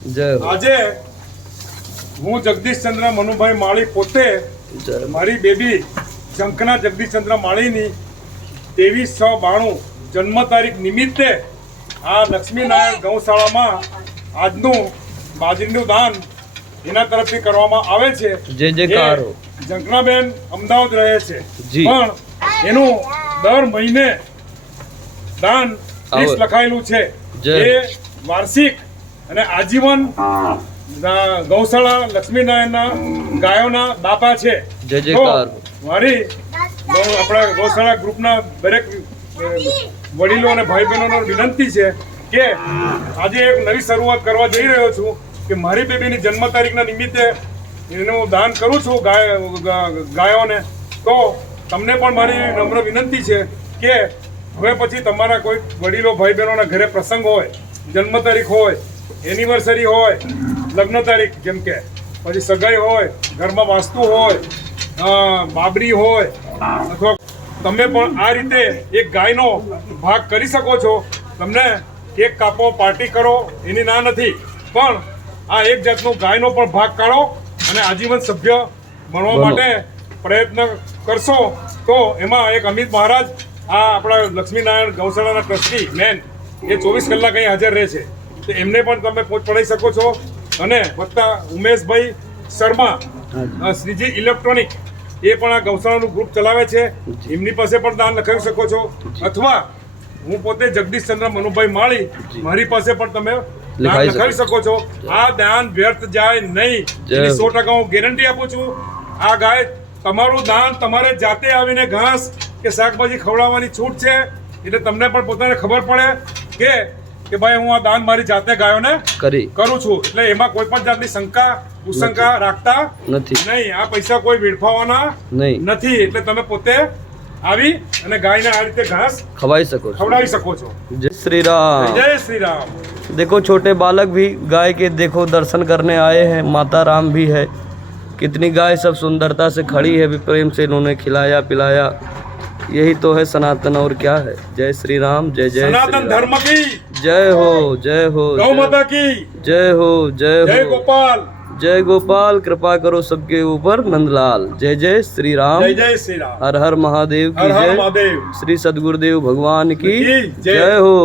આજે હું જગદીશચંદ્ર મનુભાઈ માળી પોતે મારી બેબી શંખના જગદીશચંદ્ર માળીની 23/6/92 જન્મ તારીખ નિમિત્તે આ લક્ષ્મીનારાયણ ગૌશાળામાં આજનું બાજરીનું દાન એના તરફથી કરવામાં આવે છે. ઝંખનાબેન અમદાવાદ રહે છે પણ એનું દર મહિને દાન 30 લખાયેલું છે. એ વાર્ષિક અને આજીવન ગૌશાળા લક્ષ્મીનારાયણના ગાયોના દાતા છે. મારી આપણા ગૌશાળા ગ્રુપના દરેક વડીલો અને ભાઈ બહેનોને વિનંતી છે કે આજે એક નવી શરૂઆત કરવા જઈ રહ્યો છું કે મારી બેબીની જન્મ તારીખના નિમિત્તે એનું દાન કરું છું ગાયોને. તો તમને પણ મારી નમ્ર વિનંતી છે કે હવે પછી તમારા કોઈ વડીલો ભાઈ બહેનોના ઘરે પ્રસંગ હોય, જન્મ તારીખ હોય, એનિવર્સરી હોય, લગ્ન તારીખ, જેમ કે પછી સગાઈ હોય, ઘરમાં વાસ્તુ હોય, બાબરી હોય, અથવા તમે પણ આ રીતે એક ગાયનો ભાગ કરી શકો છો. તમને કેક કાપો, પાર્ટી કરો એની ના નથી, પણ આ એક જાતનો ગાયનો પણ ભાગ કાઢો અને આજીવન સભ્ય બનવા માટે પ્રયત્ન કરશો. તો એમાં એક અમિત મહારાજ, આ આપણા લક્ષ્મીનારાયણ ગૌશાળાના ટ્રસ્ટી મેન, એ 24 કલાક અહીં હાજર રહે છે. તો એમને પણ તમે પહોંચાડી શકો છો. અને વત્તા ઉમેશભાઈ શર્મા, શ્રીજી ઇલેક્ટ્રોનિક, એ પણ આ ગૌશાળાનું ગ્રુપ ચલાવે છે. એમની પાસે પણ દાન લખાવી શકો છો. અથવા હું પોતે જગદીશચંદ્ર મનુભાઈ માળી, મારી પાસે પણ તમે દાન લખાવી શકો છો. આ દાન વ્યર્થ જાય નહીં, એની 100% હું ગેરંટી આપું છું. આ ગાય તમારું દાન તમારે જાતે આવીને ઘાસ કે શાકભાજી ખવડાવવાની છૂટ છે. એટલે તમને પણ પોતાને ખબર પડે કે ભાઈ હું આ દાન મારી જાતે ગાયોને કરું છું. એટલે એમાં કોઈ પણ જાતની શંકા કુશંકા રાખતા નહીં. આ પૈસા કોઈ વેડફાવાના નથી. એટલે તમે પોતે આવી અને ગાયને આ રીતે ઘાસ खवડાવી શકો છો. जय श्री राम. जय श्री राम. देखो छोटे बालक भी गाय के देखो दर्शन करने आए हैं. माता राम भी है. कितनी गाय सब सुंदरता से खड़ी है, भी प्रेम से इन्होंने खिलाया पिलाया. यही तो है सनातन, और क्या है. जय श्री राम. जय जय सनातन धर्म की जय हो. जय हो. गौ माता की जय हो. जय हो. जय गोपाल. जय गोपाल. कृपा करो सबके ऊपर नंदलाल. जय जय श्री राम. जय जय श्री राम. हर हर महादेव की हर हर जय. महादेव. श्री सद्गुरुदेव भगवान की जय जय हो.